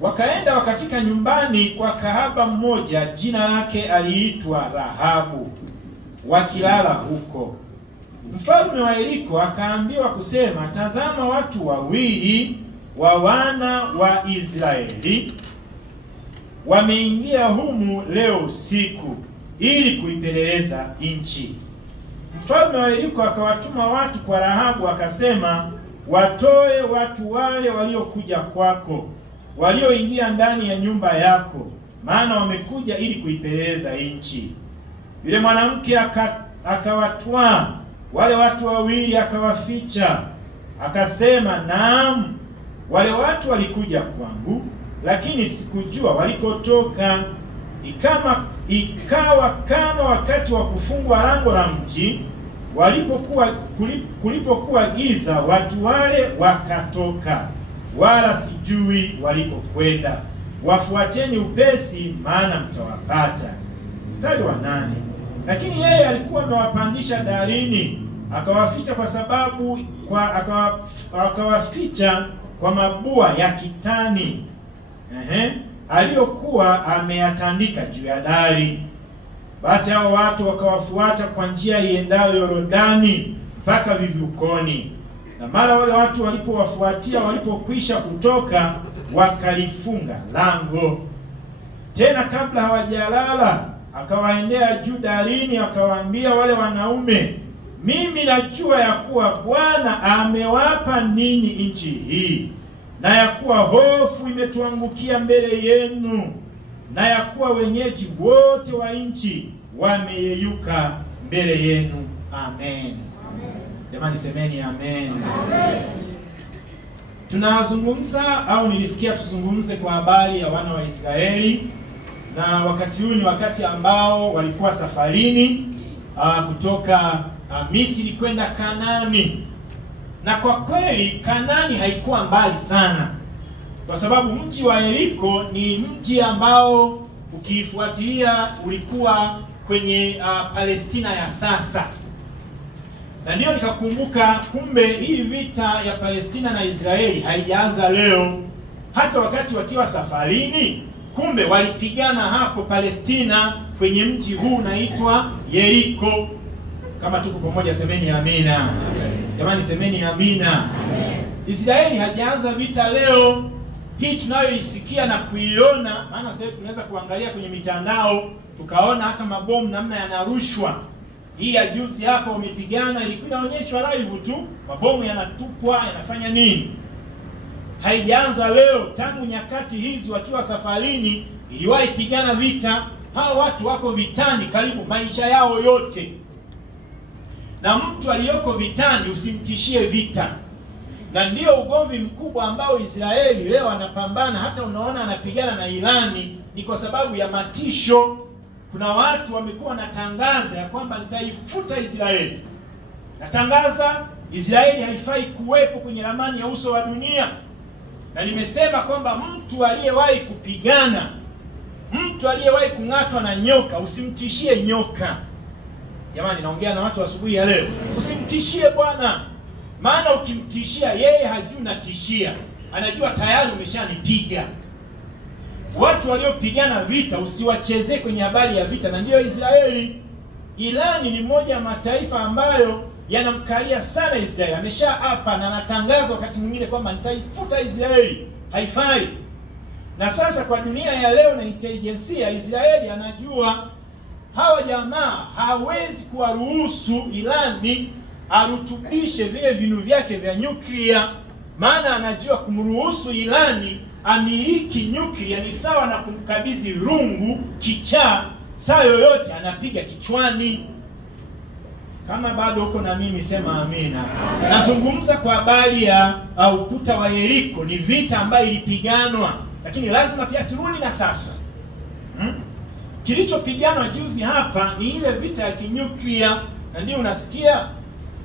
Wakaenda wakafika nyumbani kwa kahaba mmoja, jina lake aliitwa Rahabu, wakilala huko. Mfalme wa Yeriko akaambiwa kusema, tazama, watu wawili wa wana wa Israeli wameingia humu leo usiku ili kuipeleleza nchi. Mfalme wa Yeriko akawatuma watu kwa Rahabu akasema, watoe watu wale waliokuja kwako, walioingia ndani ya nyumba yako, maana wamekuja ili kuipeleleza nchi. Yule mwanamke akawatwaa wale watu wawili akawaficha, akasema, naam, wale watu walikuja kwangu, lakini sikujua walikotoka. Ikawa kama wakati wa kufungwa lango la mji, kulipokuwa giza, watu wale wakatoka, wala sijui walikokwenda. Wafuateni upesi, maana mtawapata. Mstari wa 8. Lakini yeye alikuwa amewapandisha darini, akawaficha akawaficha kwa mabua ya kitani aliyokuwa ameyatandika juu ya dari. Basi hao watu wakawafuata kwa njia iendayo Yordani mpaka vivukoni. Na mara wale watu walipowafuatia, walipokwisha kutoka, wakalifunga lango. Tena kabla hawajalala, akawaendea juu darini, akawaambia wale wanaume, mimi najua ya kuwa Bwana amewapa ninyi nchi hii, na ya kuwa hofu imetuangukia mbele yenu, na ya kuwa wenyeji wote wa nchi wameyeyuka mbele yenu. Amen. Jamani, semeni amen. Amen. Tunazungumza au nilisikia tuzungumze kwa habari ya wana wa Israeli, na wakati huu ni wakati ambao walikuwa safarini kutoka Misri kwenda Kanaani. Na kwa kweli Kanaani haikuwa mbali sana, kwa sababu mji wa Yeriko ni mji ambao ukifuatilia ulikuwa kwenye Palestina ya sasa. Na ndio nikakumbuka, kumbe hii vita ya Palestina na Israeli haijaanza leo. Hata wakati wakiwa safarini, kumbe walipigana hapo Palestina kwenye mji huu unaitwa Yeriko. Kama tuko pamoja, semeni amina. Amen. Jamani, semeni amina. Amen. Israeli hajaanza vita leo. Hii tunayoisikia na kuiona, maana sasa tunaweza kuangalia kwenye mitandao tukaona hata mabomu namna yanarushwa. Hii ya juzi hapa wamepigana, ilikuwa inaonyeshwa live tu, mabomu yanatupwa, yanafanya nini. Haijaanza leo. Tangu nyakati hizi wakiwa safarini iliwahi pigana vita. Hao watu wako vitani karibu maisha yao yote. Na mtu aliyoko vitani usimtishie vita. Na ndio ugomvi mkubwa ambao Israeli leo anapambana. Hata unaona anapigana na Irani ni kwa sababu ya matisho. Kuna watu wamekuwa natangaza ya kwamba nitaifuta Israeli. Natangaza Israeli haifai kuwepo kwenye ramani ya uso wa dunia. Na nimesema kwamba mtu aliyewahi kupigana, mtu aliyewahi kung'atwa na nyoka, usimtishie nyoka. Jamani, naongea na watu asubuhi ya leo. Usimtishie Bwana. Maana ukimtishia yeye hajui natishia. Anajua tayari umeshanipiga. Watu waliopigana vita usiwachezee kwenye habari ya vita, na ndio Israeli. Irani ni moja ya mataifa ambayo yanamkalia sana Israeli. Ameshaapa na anatangaza wakati mwingine kwamba nitaifuta Israeli. Haifai. Na sasa kwa dunia ya leo na intelijensia, Israeli anajua hawa jamaa hawezi kuwaruhusu Irani arutubishe vile vinu vyake vya nyuklia. Maana anajua kumruhusu Irani amiliki nyuklia ni sawa na kumkabidhi rungu kichaa, saa yoyote anapiga kichwani. Kama bado uko na mimi sema amina. Nazungumza kwa habari ya ukuta wa Yeriko. Ni vita ambayo ilipiganwa, lakini lazima pia turudi na sasa. Kilichopiganwa juzi hapa ni ile vita ya kinyuklia. Na ndio unasikia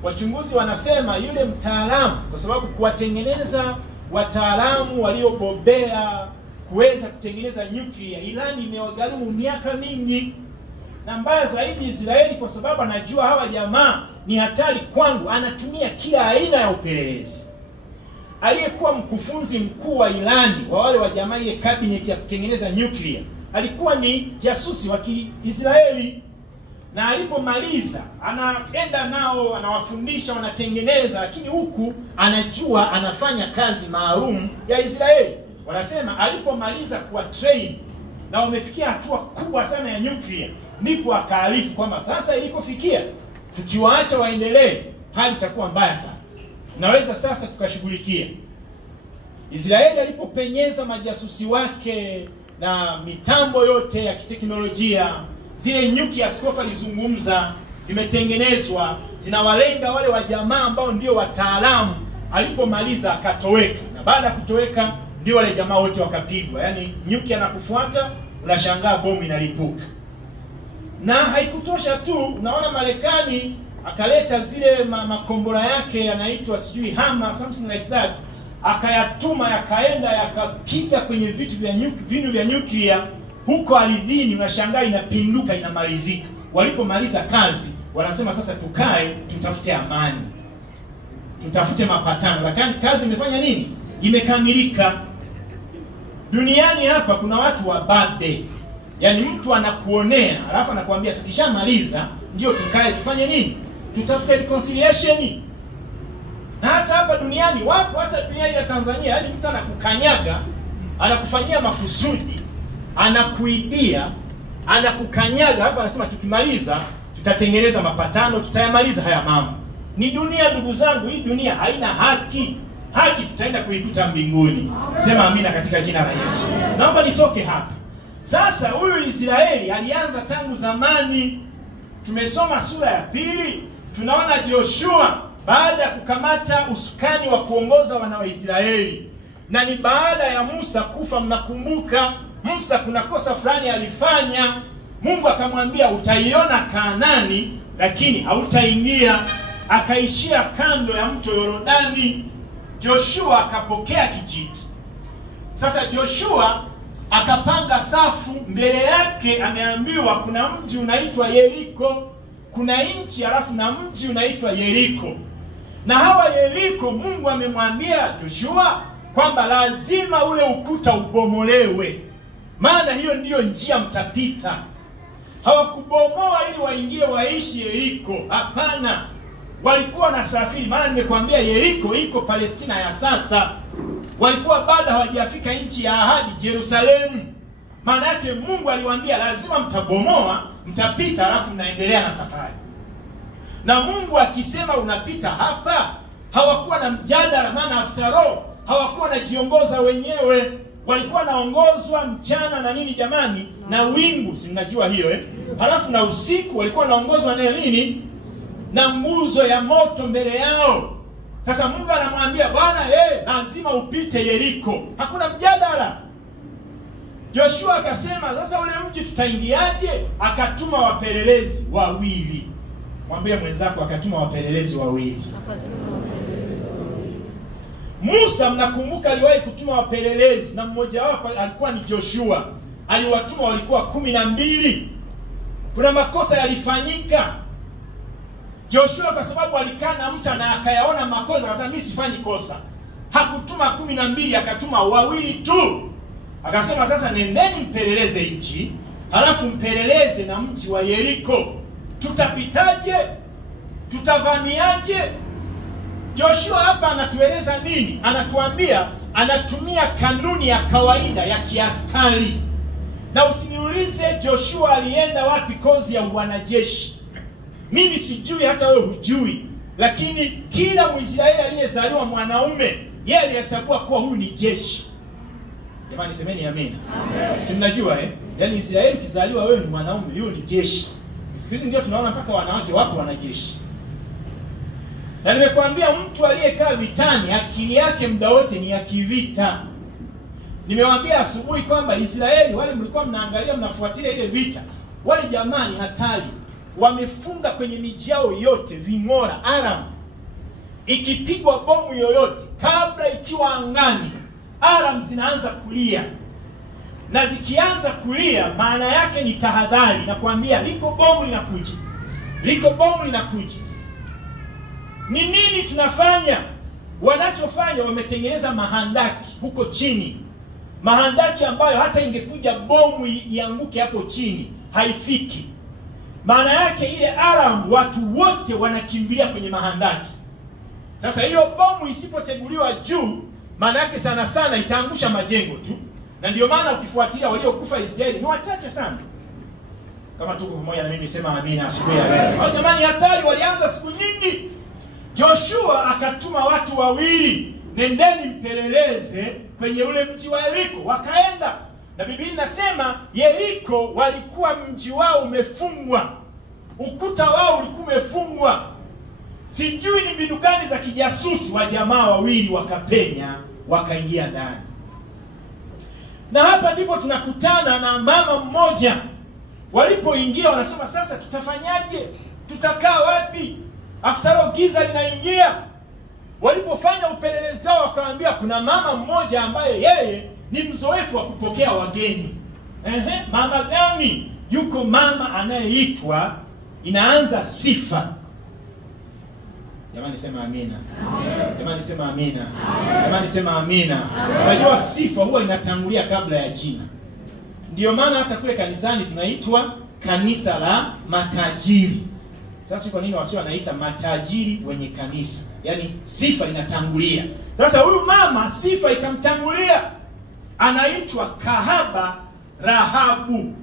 wachunguzi wanasema yule mtaalamu, kwa sababu kuwatengeneza wataalamu waliobobea kuweza kutengeneza nyuklia, Irani imewagharimu miaka mingi. Na mbaya zaidi Israeli, kwa sababu anajua hawa jamaa ni hatari kwangu, anatumia kila aina ya upelelezi. aliyekuwa mkufunzi mkuu wa Irani wa wale wa jamaa ile cabinet ya kutengeneza nuclear, alikuwa ni jasusi wa Kiisraeli. Na alipomaliza anaenda nao, anawafundisha, wanatengeneza, lakini huku anajua anafanya kazi maalum ya Israeli. Wanasema alipomaliza kuwa train na wamefikia hatua kubwa sana ya nuclear, ndipo akaarifu kwamba sasa ilikofikia, tukiwaacha waendelee hali itakuwa mbaya sana, naweza sasa tukashughulikia. Israeli alipopenyeza majasusi wake na mitambo yote ya kiteknolojia, zile nyuki askofu alizungumza zimetengenezwa, zinawalenga wale wa jamaa ambao ndio wataalamu. Alipomaliza akatoweka, na baada ya kutoweka ndio wale jamaa wote wakapigwa. Yaani nyuki anakufuata, unashangaa bomu inalipuka. Na haikutosha tu, unaona Marekani akaleta zile makombora yake yanaitwa sijui Hammer, something like that, akayatuma yakaenda yakapiga kwenye vinu vya nyuklia huko ardhini. Unashangaa inapinduka, inamalizika. Walipomaliza kazi, wanasema sasa tukae tutafute amani, tutafute mapatano. Lakini kazi imefanya nini? Imekamilika. Duniani hapa kuna watu wa bade, yaani mtu anakuonea alafu anakuambia tukishamaliza ndio tukae tufanye nini? Tutafute reconciliation. Na hata hapa duniani wapo, hata dunia ya Tanzania, yaani mtu anakukanyaga, anakufanyia makusudi, anakuibia, anakukanyaga, alafu anasema tukimaliza tutatengeneza mapatano, tutayamaliza haya mambo. Ni dunia ndugu zangu, hii dunia haina haki. Haki tutaenda kuikuta mbinguni. Sema amina katika jina la Yesu. Naomba nitoke hapa. Sasa huyu Israeli alianza tangu zamani. Tumesoma sura ya 2, tunaona Joshua baada ya kukamata usukani wa kuongoza wana wa Israeli. Na ni baada ya Musa kufa. Mnakumbuka Musa kuna kosa fulani alifanya. Mungu akamwambia utaiona Kanaani lakini hautaingia. Akaishia kando ya mto Yordani. Joshua akapokea kijiti. Sasa Joshua akapanga safu, mbele yake ameambiwa kuna mji unaitwa Yeriko, kuna nchi alafu na mji unaitwa Yeriko. Na hawa Yeriko Mungu amemwambia Joshua kwamba lazima ule ukuta ubomolewe, maana hiyo ndiyo njia mtapita. Hawakubomoa ili waingie waishi Yeriko, hapana. Walikuwa na safiri, maana nimekwambia Yeriko iko Palestina ya sasa. Walikuwa bado hawajafika nchi ya ahadi Yerusalemu. Maana yake Mungu aliwaambia lazima mtabomoa, mtapita alafu mnaendelea na safari. Na Mungu akisema unapita hapa, hawakuwa na mjadala, maana after all hawakuwa wanajiongoza wenyewe. Walikuwa naongozwa mchana na nini jamani? Na wingu, si mnajua hiyo Halafu na usiku walikuwa naongozwa na nini? Na nguzo ya moto mbele yao. Sasa Mungu anamwambia bwana lazima upite Yeriko. Hakuna mjadala. Joshua akasema sasa ule mji tutaingiaje? Akatuma wapelelezi 2. Mwambie mwenzako akatuma wapelelezi 2. Musa mnakumbuka aliwahi kutuma wapelelezi, na mmoja wao alikuwa ni Joshua. Aliwatuma walikuwa 12. Kuna makosa yalifanyika. Joshua kwa sababu alikaa na Musa na akayaona makosa, akasema mimi sifanyi kosa. Hakutuma 12, akatuma 2 tu. Akasema sasa nendeni mpeleleze nchi, halafu mpeleleze na mji wa Yeriko. Tutapitaje? Tutavamiaje? Joshua hapa anatueleza nini? Anatuambia anatumia kanuni ya kawaida ya kiaskari. Na usiniulize Joshua alienda wapi kozi ya wanajeshi. Mimi sijui, hata wewe hujui. Lakini kila Mwisraeli aliyezaliwa mwanaume, yeye alihesabiwa kuwa huyu ni jeshi. Jamani semeni amina. Amen. Si mnajua Yaani Israeli ukizaliwa wewe ni mwanaume, huyo ni jeshi. Siku hizi ndio tunaona mpaka wanawake wapo wanajeshi. Na nimekwambia mtu aliyekaa vitani akili yake muda wote ni ya kivita. Nimewaambia asubuhi kwamba Israeli wale mlikuwa mnaangalia mnafuatilia ile vita, wale jamani hatari. Wamefunga kwenye miji yao yote ving'ora alarm. Ikipigwa bomu yoyote kabla ikiwa angani, alarm zinaanza kulia. Na zikianza kulia maana yake ni tahadhari, na kuambia liko bomu linakuja. Liko bomu linakuja. Ni nini tunafanya? wanachofanya wametengeneza mahandaki huko chini. Mahandaki ambayo hata ingekuja bomu ianguke hapo chini haifiki. Maana yake ile alarm watu wote wanakimbilia kwenye mahandaki. Sasa hiyo bomu isipoteguliwa juu, maana yake sana sana itaangusha majengo tu. Na ndio maana ukifuatilia waliokufa Israeli ni wachache sana. Kama tuko pamoja na mimi sema amina asubuhi ya leo. Hao jamani hatari walianza siku nyingi. Joshua akatuma watu wawili, nendeni mpeleleze kwenye ule mji wa Yeriko. Wakaenda. Na Biblia inasema Yeriko walikuwa mji wao umefungwa. Ukuta wao ulikuwa umefungwa. Sijui ni mbinu gani za kijasusi wa jamaa wawili wakapenya, wakaingia ndani. Na hapa ndipo tunakutana na mama mmoja. Walipoingia wanasema sasa tutafanyaje? Tutakaa wapi? After all giza linaingia. Walipofanya upelelezi wao wakaambia kuna mama mmoja ambaye yeye ni mzoefu wa kupokea wageni. Mama gani? Yuko mama anayeitwa, inaanza Sifa. Jamani sema amina. Jamani sema amina. Jamani sema amina. Unajua Sifa huwa inatangulia kabla ya jina. Ndio maana hata kule kanisani tunaitwa kanisa la matajiri. Sasa kwa nini wasio wanaita matajiri wenye kanisa? Yaani sifa inatangulia. Sasa huyu mama sifa ikamtangulia. Anaitwa kahaba Rahabu.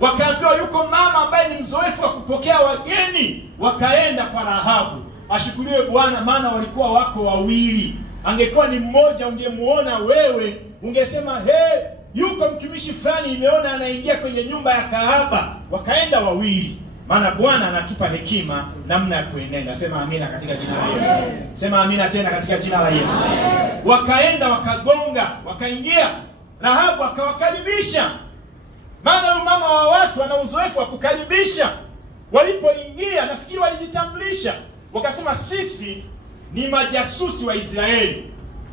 Wakaambiwa yuko mama ambaye ni mzoefu wa kupokea wageni. Wakaenda kwa Rahabu. Ashukuriwe Bwana maana walikuwa wako wawili. Angekuwa ni mmoja ungemuona wewe, ungesema yuko mtumishi fulani imeona anaingia kwenye nyumba ya kahaba. Wakaenda wawili. Maana Bwana anatupa hekima namna ya kuenenda. Sema amina katika jina la Yesu. Sema amina tena katika jina la Yesu. Wakaenda wakagonga, wakaingia. Rahabu akawakaribisha. Maana huyu mama wa watu ana uzoefu wa kukaribisha. Walipoingia nafikiri walijitambulisha. Wakasema sisi ni majasusi wa Israeli.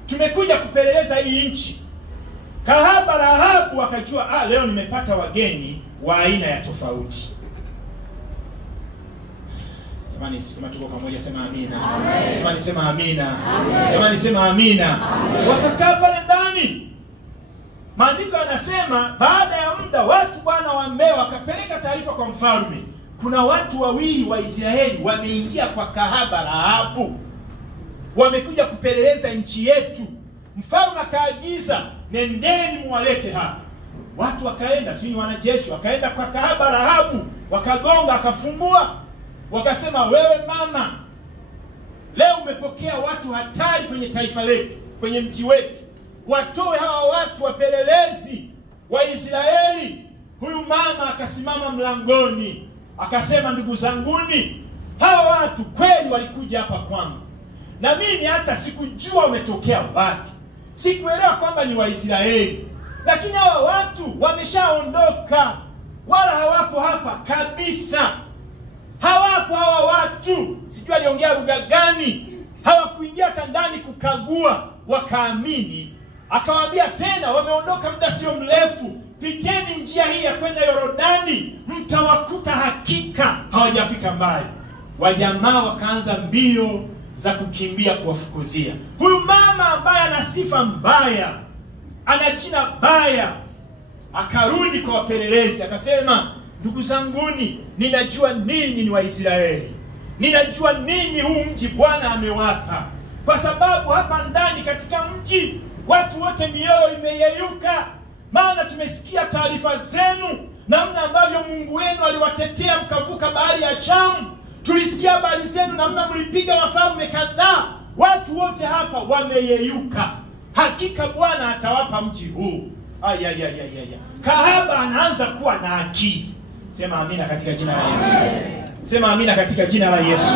Tumekuja kupeleleza hii nchi. Kahaba Rahabu akajua leo nimepata wageni wa aina ya tofauti. Jamani kama tuko pamoja sema amina. Jamani sema amina. Jamani sema amina. Wakakaa pale ndani. Maandiko yanasema baada ya muda watu bwana wame wakapeleka taarifa kwa mfalme. Kuna watu wawili wa Israeli wameingia kwa kahaba Rahabu. Wamekuja kupeleleza nchi yetu. Mfalme akaagiza nendeni muwalete hapa. Watu wakaenda, si ni wanajeshi, wakaenda kwa kahaba Rahabu, wakagonga, akafungua. Wakasema wewe mama, leo umepokea watu hatari kwenye taifa letu, kwenye mji wetu. Watoe hawa watu wapelelezi wa Israeli. Huyu mama akasimama mlangoni, akasema ndugu zanguni, hawa watu kweli walikuja hapa kwangu. Na mimi hata sikujua umetokea wapi. Sikuelewa kwamba ni Waisraeli. Lakini hawa watu wameshaondoka. Wala hawapo hapa kabisa. Hawapo hawa watu. Sijui aliongea lugha gani. Hawakuingia hata ndani kukagua, wakaamini. Akawaambia tena wameondoka muda sio mrefu. Piteni njia hii ya kwenda Yordani, mtawakuta hakika hawajafika mbali. Wajamaa wakaanza mbio za kukimbia kuwafukuzia. Huyu mama ambaye ana sifa mbaya, ana jina baya, akarudi kwa wapelelezi akasema, ndugu zanguni, ninajua ninyi ni Waisraeli. Ninajua ninyi huu mji Bwana amewapa. Kwa sababu hapa ndani katika mji watu wote mioyo imeyeyuka. Maana tumesikia taarifa zenu, namna ambavyo Mungu wenu aliwatetea mkavuka bahari ya Shamu. Tulisikia habari zenu namna mlipiga wafalme kadhaa. Watu wote hapa wameyeyuka. Hakika Bwana atawapa mji huu. Kahaba anaanza kuwa na akili. Sema amina katika jina la Yesu. Sema amina katika jina la Yesu.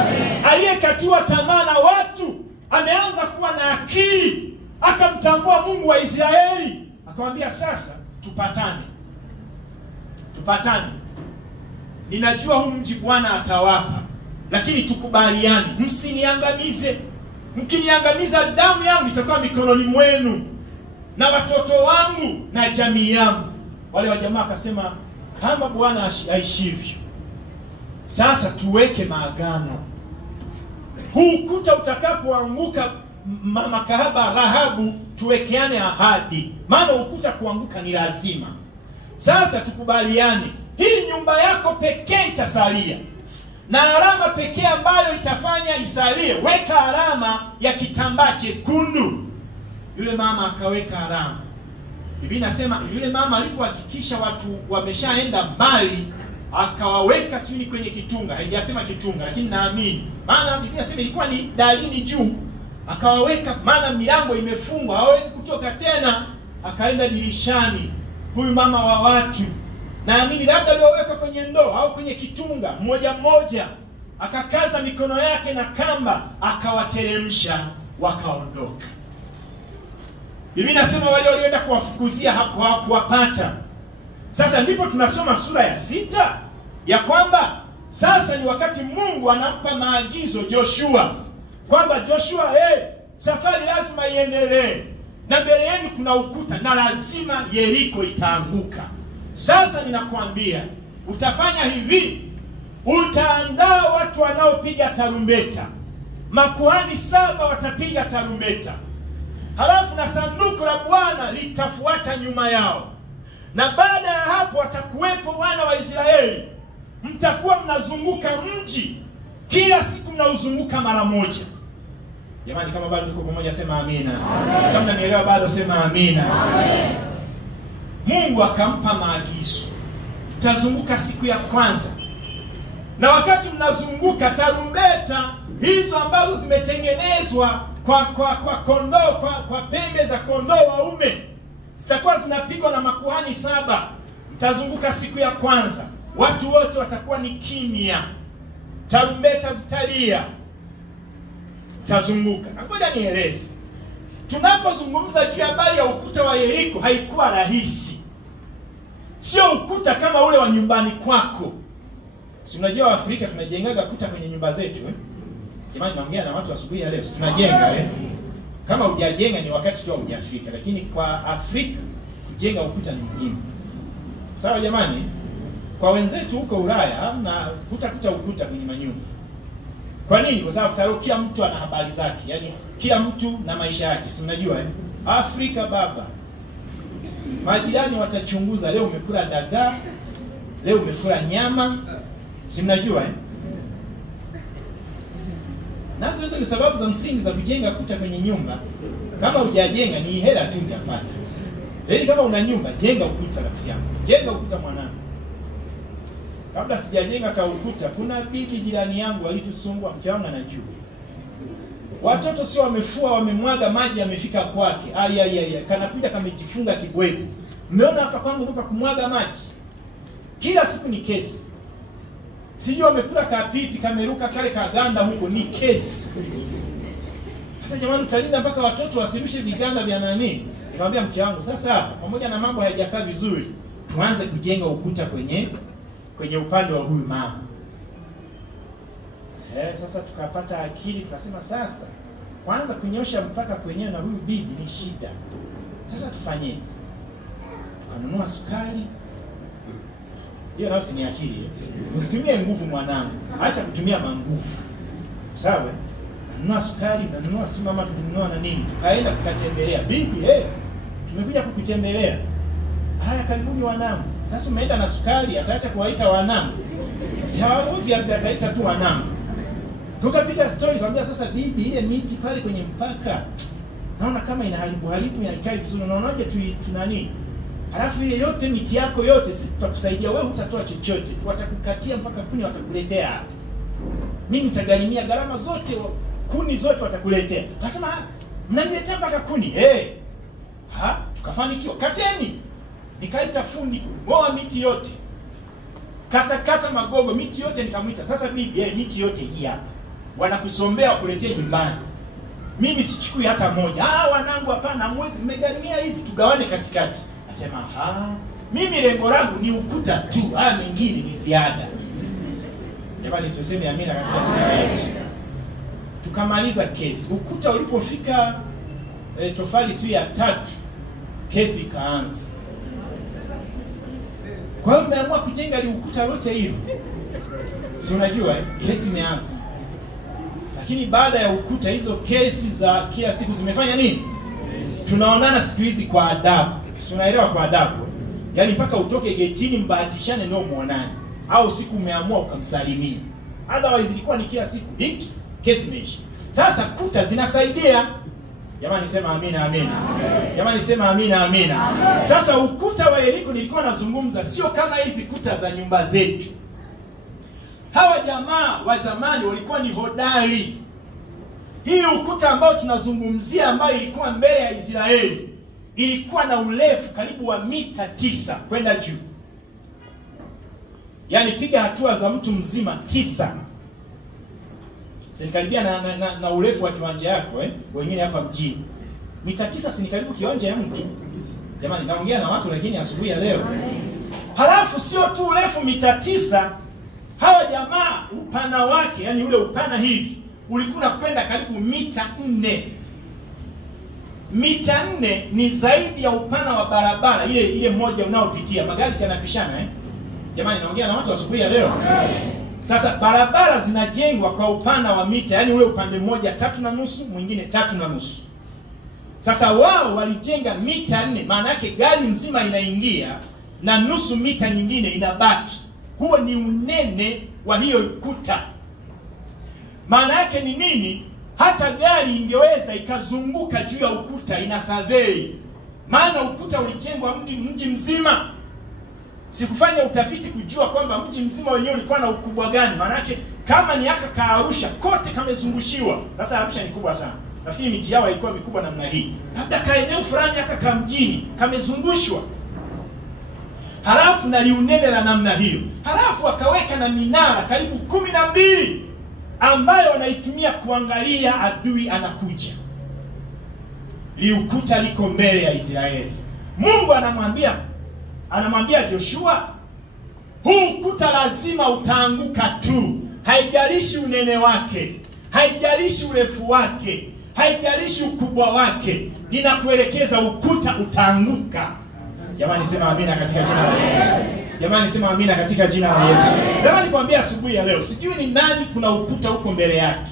Aliyekatiwa tamaa na watu ameanza kuwa na akili. Akamtambua Mungu wa Israeli. Akamwambia sasa tupatane. Tupatane. Ninajua huu mji Bwana atawapa. Lakini tukubaliane, msiniangamize. Mkiniangamiza damu yangu itakuwa mikononi mwenu na watoto wangu na jamii yangu. Wale wa jamaa akasema kama Bwana aishivyo, sasa tuweke maagano. Huu ukuta utakapoanguka mama kahaba Rahabu tuwekeane ahadi, maana ukuta kuanguka ni lazima. Sasa tukubaliane, hii nyumba yako pekee itasalia, na alama pekee ambayo itafanya isalie, weka alama ya kitambaa chekundu. Yule mama akaweka alama. Biblia inasema yule mama alipohakikisha watu wameshaenda mbali, akawaweka siuni kwenye kitunga. Haijasema kitunga, lakini naamini, maana Biblia inasema ilikuwa ni dalili juu. Akawaweka, maana milango imefungwa, hawezi kutoka tena. Akaenda dirishani, huyu mama wa watu, naamini labda aliwaweka kwenye ndoo au kwenye kitunga mmoja mmoja, akakaza mikono yake na kamba, akawateremsha, wakaondoka. Biblia inasema wale walioenda kuwafukuzia hawakuwapata. Sasa ndipo tunasoma sura ya 6 ya kwamba sasa ni wakati Mungu anampa maagizo Joshua, kwamba Joshua, safari lazima iendelee, na mbele yenu kuna ukuta na lazima Yeriko itaanguka. Sasa ninakwambia, utafanya hivi, utaandaa watu wanaopiga tarumbeta. Makuhani 7 watapiga tarumbeta, halafu na sanduku la Bwana litafuata nyuma yao. Na baada ya hapo watakuwepo wana wa Israeli. Mtakuwa mnazunguka mji, kila siku mnauzunguka mara moja. Jamani, kama bado tuko pamoja sema amina. Amen. Kama mnanielewa bado sema amina. Amen. Mungu akampa maagizo, mtazunguka siku ya kwanza. Na wakati mnazunguka, tarumbeta hizo ambazo zimetengenezwa kwa kondoo, kwa pembe za kondoo waume, zitakuwa zinapigwa na makuhani 7. Mtazunguka siku ya kwanza, watu wote watakuwa ni kimya, tarumbeta zitalia, mtazunguka. Na ngoja nieleze, tunapozungumza juu ya habari ya ukuta wa Yeriko, haikuwa rahisi. Sio ukuta kama ule wa nyumbani kwako. Si unajua Afrika tunajengaga kuta kwenye nyumba zetu, Jamani, naongea na watu asubuhi ya leo. Tunajenga Kama hujajenga ni wakati tu hujafika, lakini kwa Afrika kujenga ukuta ni muhimu. Sawa jamani? Kwa wenzetu huko Ulaya hamna utakuta ukuta kwenye manyumba. Kwa nini? Kwa sababu kila mtu ana habari zake. Yaani kila mtu na maisha yake. Si unajua Afrika baba, majirani watachunguza, leo umekula dagaa, leo umekula nyama. Si mnajua Nazo hizo ni sababu za msingi za kujenga kuta kwenye nyumba. Kama hujajenga ni hela tu utapata. Lakini kama una nyumba, jenga ukuta rafiki yangu. Jenga ukuta mwanangu. Kabla sijajenga ka ukuta, kuna bibi jirani yangu alitusumbua, mke wangu anajua. Watoto sio wamefua, wamemwaga maji yamefika kwake. Kanakuja kamejifunga kibwebo. Mmeona hapa kwangu ndipo kumwaga maji. Kila siku ni kesi. Sijui wamekula kapipi kameruka kale kaganda huko, ni kesi. Sasa jamani, utalinda mpaka watoto wasirushe viganda vya nani? Nikamwambia mke wangu, sasa hapa pamoja na mambo hayajakaa vizuri, tuanze kujenga ukuta kwenye upande wa huyu mama. Sasa tukapata akili, tukasema sasa kwanza kunyosha mpaka kwenyewe na huyu bibi ni shida. Sasa tufanyeje? Tukanunua sukari. Hiyo nao si ni akili. Usitumie nguvu mwanangu. Acha kutumia manguvu. Sawa? Nanunua sukari, nanunua si mama tulinunua na nini? Tukaenda tukatembelea. Bibi, tumekuja kukutembelea. Haya, karibuni wanangu. Sasa umeenda na sukari, ataacha kuwaita wanangu. Si obviously ataita tu wanangu. Tukapiga story, kwambia sasa bibi, ile miti pale kwenye mpaka naona kama inaharibu inakaa vizuri. Unaonaje tunani? Halafu ile yote miti yako yote sisi tutakusaidia, wewe hutatoa chochote. Watakukatia mpaka kuni watakuletea hapa. Mimi nitagharimia gharama zote, kuni zote watakuletea. Nasema mnaniletea mpaka kuni. Tukafanikiwa. Kateni. Nikaita fundi, ngoa miti yote. Kata magogo, miti yote nikamwita. Sasa bibi, miti yote hii hapa. Wanakusombea wakuletee nyumbani. Mimi sichukui hata moja. Wanangu hapana, mwezi mmegharimia hivi, tugawane katikati. Nasema mimi lengo langu ni ukuta tu, haya mengine ni ziada. Jamani, siseme amina katika jina la Yesu. Tukamaliza kesi. Ukuta ulipofika tofali siku ya 3, kesi ikaanza. Kwa hiyo mmeamua kujenga ile ukuta lote hilo. Si unajua kesi imeanza. Lakini baada ya ukuta, hizo kesi za kila siku zimefanya nini? Tunaonana siku hizi kwa adabu. Unaelewa, kwa adabu. Yaani mpaka utoke getini mbahatishane ndio muonane. Au siku umeamua ukamsalimia. Otherwise ilikuwa ni kila siku. Hiki kesi imeisha. Sasa kuta zinasaidia. Jamani sema amina amina. Jamani sema amina amina. Sasa ukuta wa Yeriko nilikuwa nazungumza sio kama hizi kuta za nyumba zetu. Hawa jamaa wa zamani walikuwa ni hodari. Hii ukuta ambao tunazungumzia ambayo ilikuwa mbele ya Israeli ilikuwa na urefu karibu wa mita 9 kwenda juu. Yaani piga hatua za mtu mzima 9. Sinikaribia na urefu wa kiwanja yako wengine hapa mjini. Mita 9 si karibu kiwanja ya mtu. Jamani naongea na watu lakini asubuhi ya leo. Halafu sio tu urefu mita 9, hawa jamaa upana wake, yani ule upana hivi, ulikuwa kwenda karibu mita 4. Mita 4 ni zaidi ya upana wa barabara ile moja unaopitia. Magari si yanapishana Jamani naongea na watu asubuhi ya leo. Sasa barabara zinajengwa kwa upana wa mita, yani ule upande mmoja 3.5, mwingine 3.5. Sasa wao walijenga mita 4, maana yake gari nzima inaingia na nusu mita nyingine inabaki. Huo ni unene wa hiyo ukuta. Maana yake ni nini? Hata gari ingeweza ikazunguka juu ya ukuta ina survey. Maana ukuta ulijengwa mji mzima. Sikufanya utafiti kujua kwamba mji mzima wenyewe ulikuwa na ukubwa gani. Maana yake kama ni aka Kaarusha kote kamezungushiwa. Sasa Arusha ni kubwa sana. Nafikiri miji yao ilikuwa mikubwa namna hii. Labda kaeneo fulani aka kamjini kamezungushwa. Halafu na liunene la namna hiyo. Halafu wakaweka na minara karibu 12 ambayo wanaitumia kuangalia adui anakuja. Liukuta liko mbele ya Israeli. Mungu anamwambia Joshua, huu ukuta lazima utaanguka tu. Haijalishi unene wake, haijalishi urefu wake, haijalishi ukubwa wake. Ninakuelekeza ukuta utaanguka. Jamani sema amina katika jina la Yesu. Jamani sema amina katika jina la Yesu. Jamani nikwambia asubuhi ya leo, sijui ni nani kuna ukuta huko mbele yake.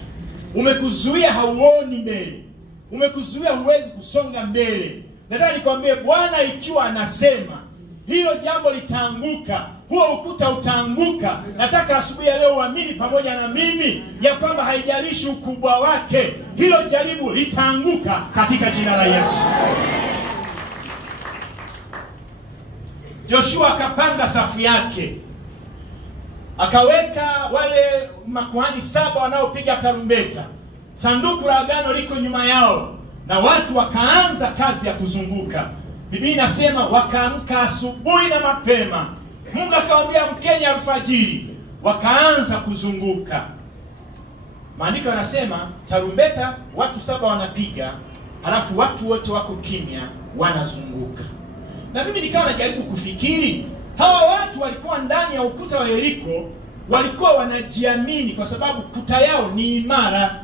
Umekuzuia hauoni mbele. Umekuzuia huwezi kusonga mbele. Nataka nikwambie Bwana ikiwa anasema hilo jambo litaanguka, huo ukuta utaanguka. Nataka asubuhi ya leo uamini pamoja na mimi ya kwamba haijalishi ukubwa wake, hilo jaribu litaanguka katika jina la Yesu. Joshua akapanga safu yake. Akaweka wale makuhani 7 wanaopiga tarumbeta. Sanduku la agano liko nyuma yao na watu wakaanza kazi ya kuzunguka. Biblia inasema wakaamka asubuhi na mapema. Mungu akamwambia mkeni alfajiri, wakaanza kuzunguka. Maandiko yanasema tarumbeta watu 7 wanapiga, halafu watu wote wako kimya wanazunguka. Na mimi nikawa najaribu kufikiri, hawa watu walikuwa ndani ya ukuta wa Yeriko, walikuwa wanajiamini kwa sababu kuta yao ni imara.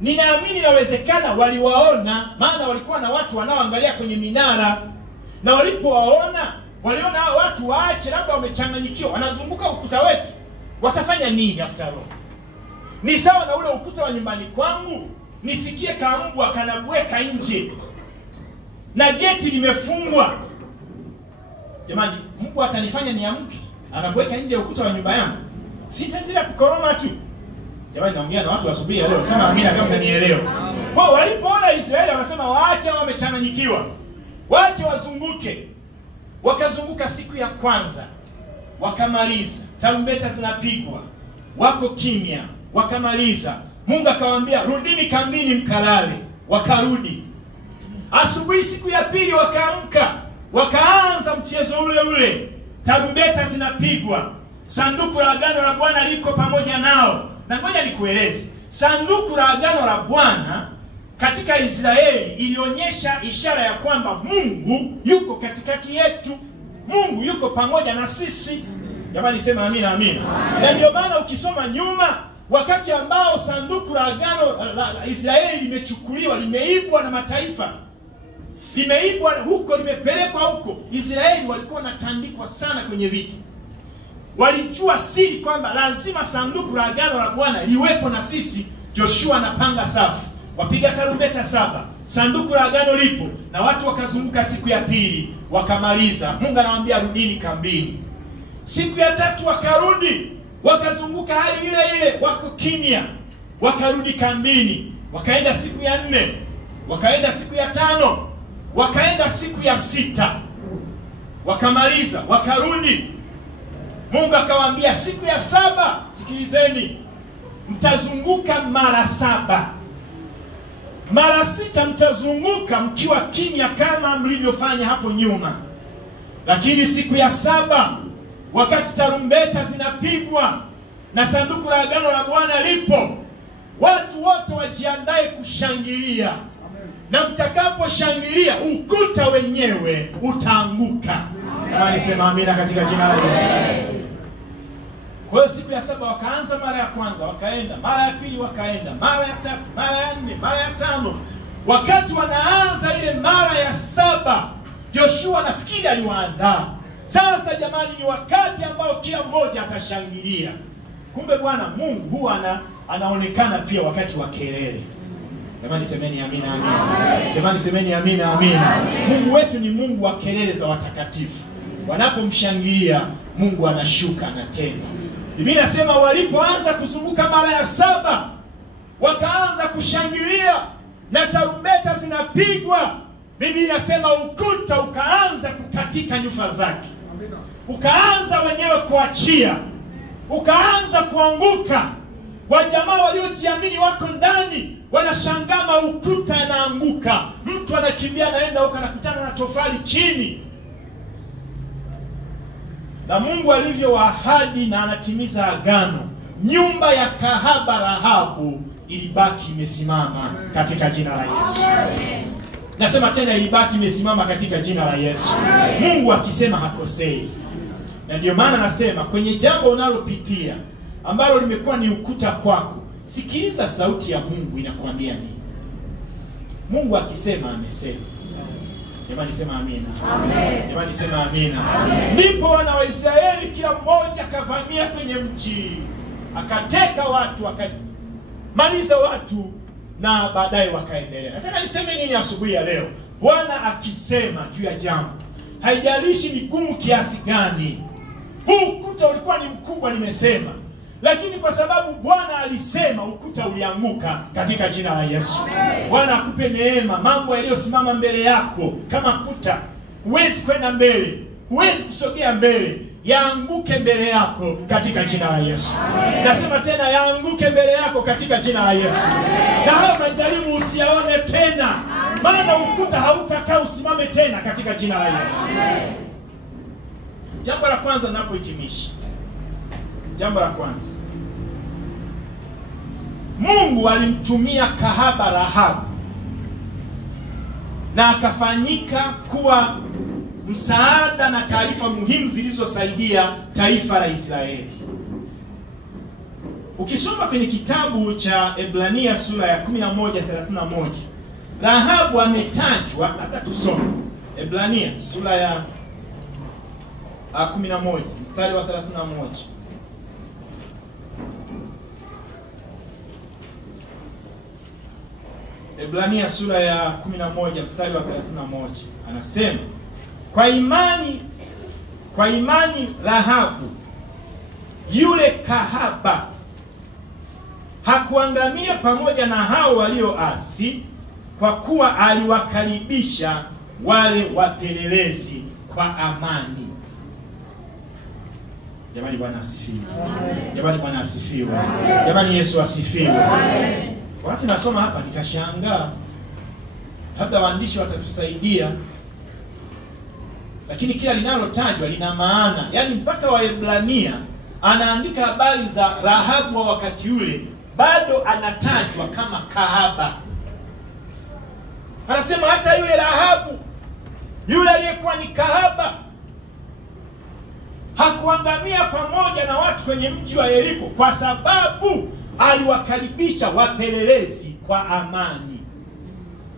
Ninaamini inawezekana waliwaona, maana walikuwa na watu wanaoangalia kwenye minara. Na walipowaona, waliona hao watu waache, labda wamechanganyikiwa, wanazunguka ukuta wetu. Watafanya nini after all? Ni sawa na ule ukuta wa nyumbani kwangu, nisikie kambwa kanabweka nje na geti limefungwa. Jamani, Mungu atanifanya niamke anabweka nje ukuta wa nyumba yangu? Sitaendelea kukoroma tu. Jamani naongea na watu asubuhi leo, sema amina kama unanielewa. Kwa walipoona Israeli wakasema waache, wamechanganyikiwa, waache wazunguke. Wakazunguka siku ya kwanza, wakamaliza. Tarumbeta zinapigwa, wako kimya, wakamaliza. Mungu akamwambia rudini kambini mkalale. Wakarudi. Asubuhi siku ya pili wakaamka, wakaanza mchezo ule ule. Tarumbeta zinapigwa. Sanduku la agano la Bwana liko pamoja nao. Na ngoja nikueleze, sanduku la agano la Bwana katika Israeli ilionyesha ishara ya kwamba Mungu yuko katikati yetu. Mungu yuko pamoja na sisi. Jamani sema amina amina. Na ndio maana ukisoma nyuma, wakati ambao sanduku la agano la Israeli limechukuliwa, limeibwa na mataifa, limeibwa huko, limepelekwa huko, Israeli walikuwa wanatandikwa sana kwenye vita. Walijua siri kwamba lazima sanduku la agano la Bwana liwepo na sisi Joshua anapanga safu, wapiga tarumbeta 7, sanduku la agano lipo, na watu wakazunguka siku ya pili, wakamaliza. Mungu anawaambia rudini kambini. Siku ya 3 wakarudi, wakazunguka hali ile ile, wako kimya, wakarudi kambini. Wakaenda siku ya 4, wakaenda siku ya 5, wakaenda siku ya 6, wakamaliza, wakarudi. Mungu akawaambia siku ya 7, sikilizeni, mtazunguka mara 7. Mara 6 mtazunguka mkiwa kimya kama mlivyofanya hapo nyuma. Lakini siku ya 7, wakati tarumbeta zinapigwa na sanduku la agano la Bwana lipo, watu wote wajiandae kushangilia. Na mtakaposhangilia, ukuta wenyewe utaanguka. Kama nisema amina katika jina la Yesu. Kwa hiyo siku ya 7 wakaanza mara ya kwanza, wakaenda mara ya pili, wakaenda mara ya 3, mara ya 4, mara ya 5. Wakati wanaanza ile mara ya 7, Joshua nafikiri aliwaandaa. Sasa jamani, ni wakati ambao kila mmoja atashangilia. Kumbe Bwana Mungu huwa anaonekana pia wakati wa kelele. Jamani semeni amina amina. Jamani semeni amina amina. Mungu wetu ni Mungu wa kelele za watakatifu. Wanapomshangilia, Mungu anashuka, anatenda. Biblia inasema walipoanza kuzunguka mara ya 7, wakaanza kushangilia na tarumbeta zinapigwa. Biblia inasema ukuta ukaanza kukatika nyufa zake. Ukaanza wenyewe kuachia, ukaanza kuanguka. Wajamaa waliojiamini wako ndani, wanashangama ukuta anaanguka. Mtu anakimbia anaenda huko, anakutana na tofali chini. Na Mungu alivyowaahidi na anatimiza agano, nyumba ya kahaba Rahabu ilibaki imesimama katika jina la Yesu. Nasema tena, ilibaki imesimama katika jina la Yesu. Mungu akisema hakosei. Na ndio maana nasema kwenye jambo unalopitia ambalo limekuwa ni ukuta kwako, sikiliza sauti ya Mungu inakwambia nini. Mungu akisema amesema. Jamani sema amina. Amen. Jamani sema amina. Amen. Ndipo wana wa Israeli kila mmoja akavamia kwenye mji, akateka watu, akamaliza watu, na baadaye wakaendelea. Nataka niseme nini asubuhi ya leo? Bwana akisema juu ya jambo, haijalishi ni gumu kiasi gani. Huu ukuta ulikuwa ni mkubwa, nimesema, lakini kwa sababu Bwana alisema, ukuta ulianguka katika jina la Yesu. Bwana akupe neema. Mambo yaliyosimama mbele yako kama kuta, huwezi kwenda mbele, huwezi kusogea mbele, yaanguke mbele yako katika jina la Yesu. Nasema tena, yaanguke mbele yako katika jina la Yesu. Na hayo majaribu usiyaone tena, maana ukuta hautakaa usimame tena katika jina la Yesu. Jambo la kwanza ninapohitimisha, jambo la kwanza, Mungu alimtumia kahaba Rahabu na akafanyika kuwa msaada na taarifa muhimu zilizosaidia taifa la Israeli. Ukisoma kwenye kitabu cha Ebrania sura ya 11:31, Rahabu ametajwa. Hata tusome Ebrania sura ya 11 mstari wa 31. Ebrania sura ya 11 mstari wa 31 anasema, kwa imani Rahabu yule kahaba hakuangamia pamoja na hao walioasi, kwa kuwa aliwakaribisha wale wapelelezi kwa amani. Jamani Bwana asifiwe. Jamani Bwana asifiwe. Jamani Yesu asifiwe. Wakati nasoma hapa nikashangaa, labda waandishi watatusaidia, lakini kila linalotajwa lina maana. Yaani mpaka Waebrania anaandika habari za Rahabu wa wakati ule, bado anatajwa kama kahaba. Anasema hata yule Rahabu, yule aliyekuwa ni kahaba, hakuangamia pamoja na watu kwenye mji wa Yeriko, kwa sababu aliwakaribisha wapelelezi kwa amani.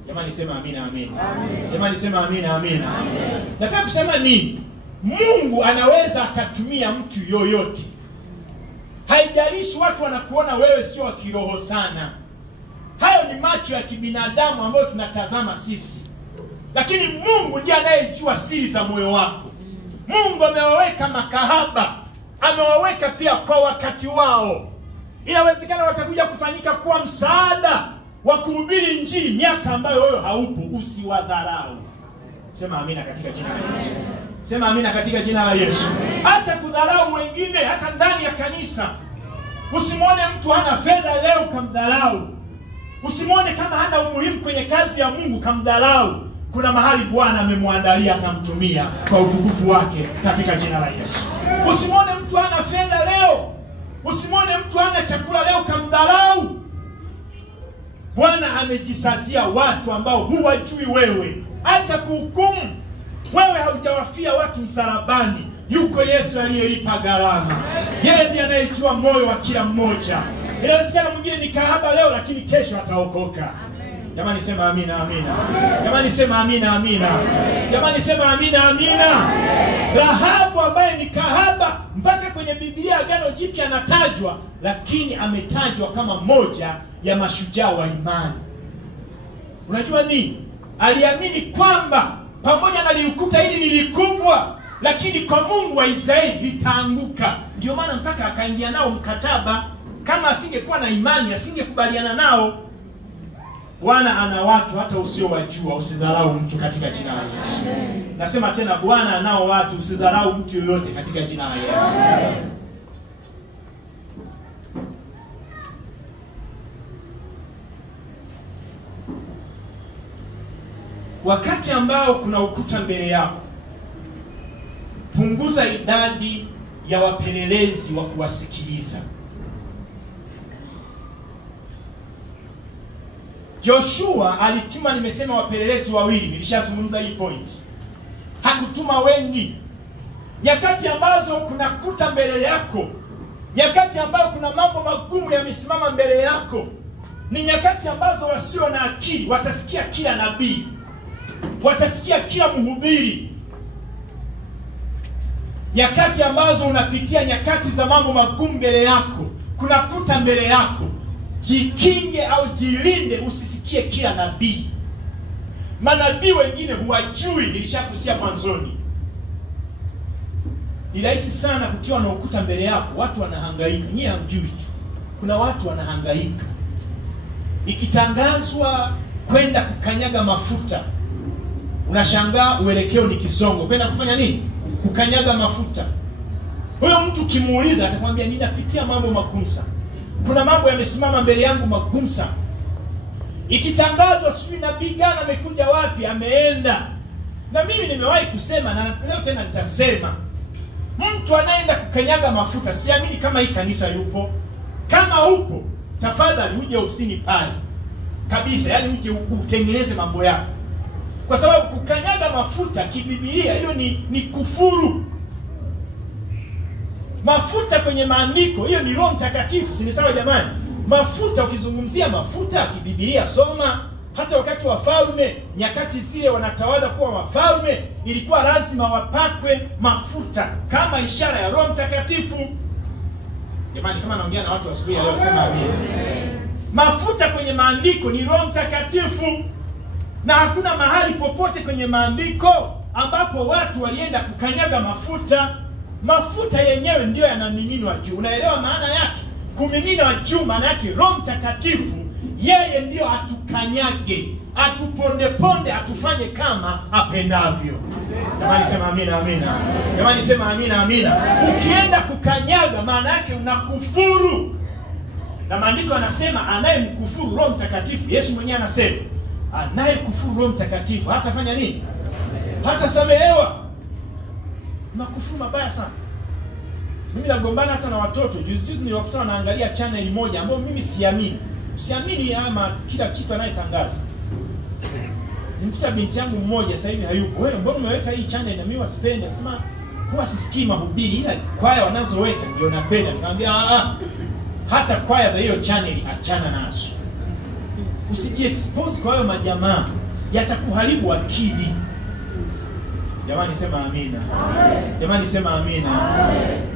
Jamani sema amina amina. Jamani sema amina amina. Nataka kusema nini? Mungu anaweza akatumia mtu yoyote. Haijalishi watu wanakuona wewe sio wa kiroho sana. Hayo ni macho ya kibinadamu ambayo tunatazama sisi. Lakini Mungu ndiye anayejua siri za moyo wako. Mungu amewaweka makahaba, amewaweka pia kwa wakati wao. Inawezekana watakuja kufanyika kuwa msaada wa kuhubiri Injili miaka ambayo wewe haupo. Usiwadharau. Sema amina katika jina la Yesu. Sema amina katika jina la Yesu. Acha kudharau wengine hata ndani ya kanisa. Usimwone mtu hana fedha leo kamdharau. Usimwone kama hana umuhimu kwenye kazi ya Mungu kamdharau. Kuna mahali Bwana amemwandalia atamtumia kwa utukufu wake katika jina la Yesu. Usimwone mtu hana fedha leo. Usimwone mtu hana chakula leo kamdharau. Bwana amejisazia watu ambao huwajui wewe. Acha kuhukumu. Wewe haujawafia watu msalabani. Yuko Yesu aliyelipa gharama. Yeye ndiye anayejua moyo wa kila mmoja. Inawezekana mwingine ni kahaba leo lakini kesho ataokoka. Jamani sema amina amina. Jamani sema amina amina. Jamani sema amina amina. Rahabu ambaye ni kahaba mpaka kwenye Biblia Agano Jipya anatajwa, lakini ametajwa kama moja ya mashujaa wa imani. Unajua nini? Aliamini kwamba pamoja na liukuta hili ni likubwa, lakini kwa Mungu wa Israeli litaanguka. Ndio maana mpaka akaingia nao mkataba. Kama asingekuwa na imani asingekubaliana nao. Bwana ana watu hata usiowajua. Usidharau mtu katika jina la Yesu. Nasema tena, Bwana anao watu, usidharau mtu yoyote katika jina la Yesu. Wakati ambao kuna ukuta mbele yako, punguza idadi ya wapelelezi wa kuwasikiliza. Joshua alituma, nimesema wapelelezi wawili, nilishazungumza hii point. Hakutuma wengi. Nyakati ambazo kuna kuta mbele yako, nyakati ambazo kuna mambo magumu yamesimama mbele yako, ni nyakati ambazo wasio na akili watasikia kila nabii, watasikia kila mhubiri. Nyakati ambazo unapitia nyakati za mambo magumu mbele yako, kuna kuta mbele yako, jikinge au jilinde usisikie kila nabii. Manabii wengine huwajui, nilishakusia mwanzoni. Ni rahisi sana kukiwa na ukuta mbele yako, watu wanahangaika. Nyie hamjui tu. Kuna watu wanahangaika. Ikitangazwa kwenda kukanyaga mafuta, unashangaa uelekeo ni Kisongo. Kwenda kufanya nini? Kukanyaga mafuta. Huyo mtu kimuuliza atakwambia ninapitia mambo magumu sana. Kuna mambo yamesimama mbele yangu magumu sana. Ikitangazwa sijui nabii gani amekuja wapi, ameenda. Na mimi nimewahi kusema na leo tena nitasema, mtu anaenda kukanyaga mafuta, siamini kama hii kanisa yupo. Kama upo, tafadhali uje ofisini pale kabisa, yani uje utengeneze mambo yako. Kwa sababu kukanyaga mafuta kibiblia hiyo ni kufuru. Mafuta kwenye maandiko hiyo ni Roho Mtakatifu, si ni sawa jamani? Mafuta, ukizungumzia mafuta kibiblia soma. Hata wakati wa falme, nyakati zile wanatawala kuwa wafalme, ilikuwa lazima wapakwe mafuta kama ishara ya Roho Mtakatifu. Jamani, kama naongea na watu asubuhi leo sema amina. Mafuta kwenye maandiko ni Roho Mtakatifu. Na hakuna mahali popote kwenye maandiko ambapo watu walienda kukanyaga mafuta. Mafuta yenyewe ndio yanamiminwa juu. Unaelewa maana yake? Kumiminwa juu maana yake Roho Mtakatifu yeye ndio atukanyage, atuponde ponde, atufanye kama apendavyo. Jamani sema amina amina. Jamani sema amina amina. Ukienda kukanyaga maana yake unakufuru. Na maandiko yanasema anayemkufuru Roho Mtakatifu, Yesu mwenyewe anasema anayekufuru Roho Mtakatifu hatafanya nini? Hatasamehewa. Makufuru mabaya sana. Mimi nagombana hata na watoto. Juzi niliwakuta wanaangalia channel moja ambayo mimi siamini. Usiamini ama kila kitu anayetangaza. Nimkuta binti yangu mmoja sasa hivi hayupo. Wewe mbona umeweka hii channel na mimi wasipendi? Akasema huwa sisikii mahubiri, ila kwaya wanazoweka ndio napenda. Nikamwambia hata kwaya za hiyo channel achana nazo. Usijiexpose kwa hayo majamaa, yatakuharibu akili. Jamani sema amina. Jamani sema amina.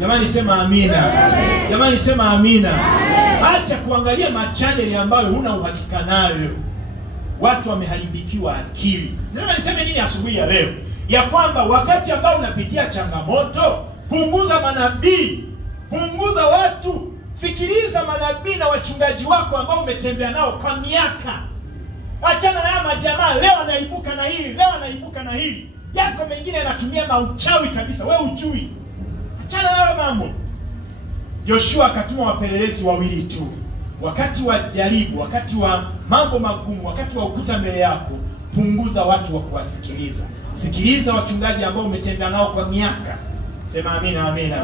Jamani sema amina. Jamani sema amina. Acha kuangalia machaneli ambayo huna uhakika nayo. Watu wameharibikiwa akili. Nataka niseme nini asubuhi ya leo? Ya kwamba wakati ambao unapitia changamoto, punguza manabii, punguza watu. Sikiliza manabii na wachungaji wako ambao umetembea nao kwa miaka. Achana na majamaa, leo anaibuka na hili, leo anaibuka na hili. Yako mengine yanatumia mauchawi kabisa, wewe hujui. Achana na mambo. Joshua akatuma wapelelezi 2 tu. Wakati wa jaribu, wakati wa mambo magumu, wakati wa ukuta mbele yako, punguza watu wa kuwasikiliza. Sikiliza wachungaji ambao umetembea nao kwa miaka. Sema amina, amina.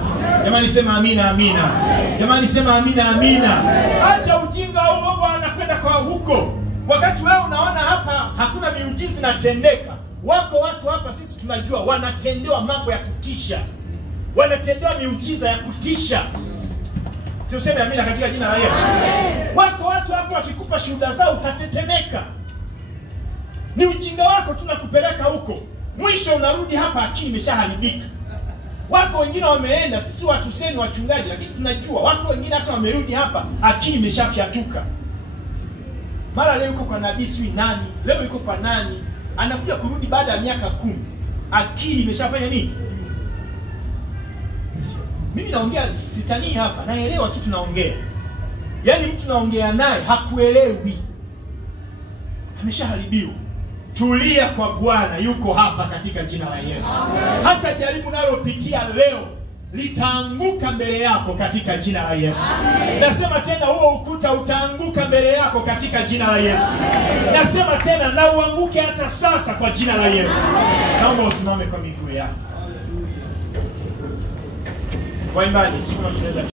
Jamani sema amina, amina. Jamani sema amina, amina. Acha ujinga huo bwana kwenda kwa huko. Wakati wewe unaona hapa hakuna miujiza inatendeka, wako watu hapa sisi tunajua wanatendewa mambo ya kutisha. Wanatendewa miujiza ya kutisha. Si useme amina katika jina la Yesu. Wako watu hapa wakikupa shuhuda zao utatetemeka. Ni ujinga wako tunakupeleka huko. Mwisho unarudi hapa akili imeshaharibika. Wako wengine wameenda, sisi watu seni wachungaji lakini tunajua wako wengine hata wamerudi hapa akili imeshafyatuka. Mara leo yuko kwa nabii sui nani, leo yuko kwa nani, anakuja kurudi baada ya miaka 10. Akili imeshafanya nini? Mimi naongea sitani hapa, naelewa kitu naongea. Yaani mtu naongea naye hakuelewi. Ameshaharibiwa. Tulia kwa Bwana, yuko hapa katika jina la Yesu. Hata jaribu nalopitia leo litaanguka mbele yako katika jina la Yesu. Nasema tena huo ukuta utaanguka mbele yako katika jina la Yesu. Nasema tena na uanguke hata sasa kwa jina la Yesu. Naomba usimame kwa miguu yako. Waimbaji, siku tunaweza